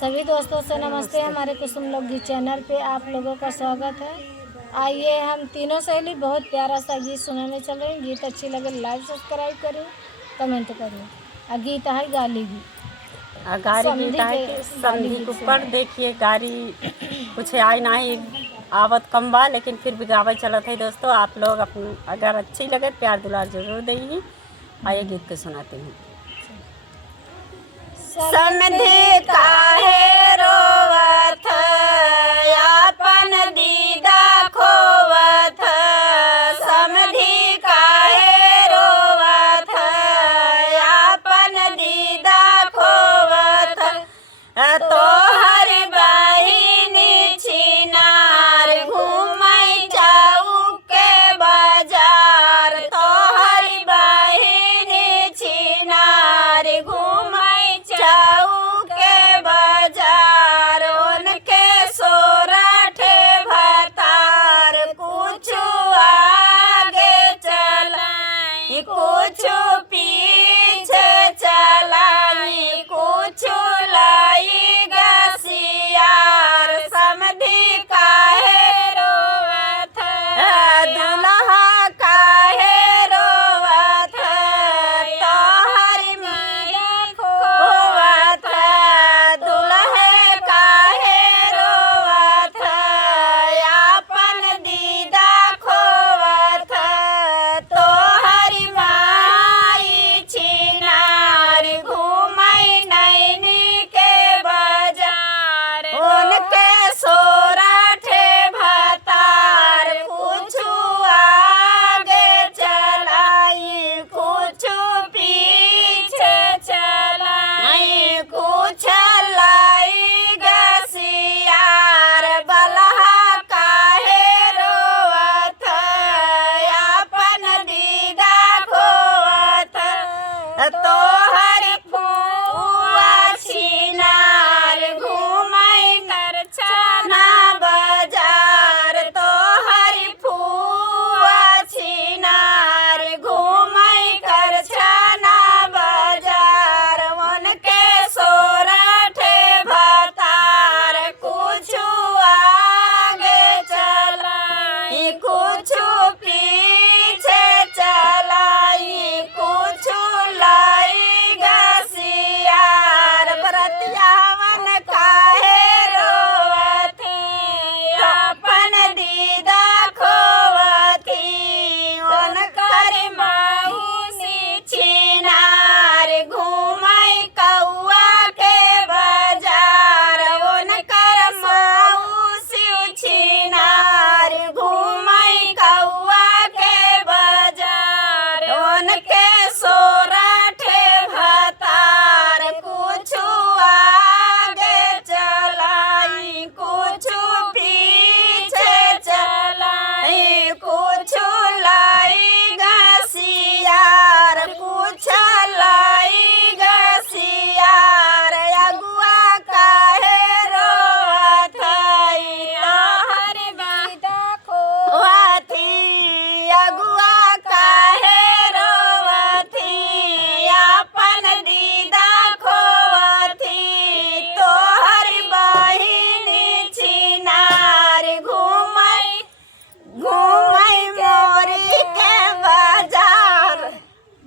सभी दोस्तों से नमस्ते। हमारे कुसुम लोकगीत चैनल पे आप लोगों का स्वागत है। आइए हम तीनों सहेली बहुत प्यारा सा गीत सुनाने चल रहे हैं। गीत अच्छी लगे लाइक सब्सक्राइब करें, कमेंट करें। गीत है गाली गीत। गारी गीत है कि समधी के ऊपर देखिए गारी कुछ आई नहीं आवत कम बा, लेकिन फिर भी गावे चलत है। दोस्तों आप लोग अपन अगर अच्छी लगे प्यार दुलार जरूर देंगी। आइए गीत को सुनाते हैं। समधी काहे रोवत अपन दीदा खोवत, समधी काहे रोवत अपन दीदा खोवत, तो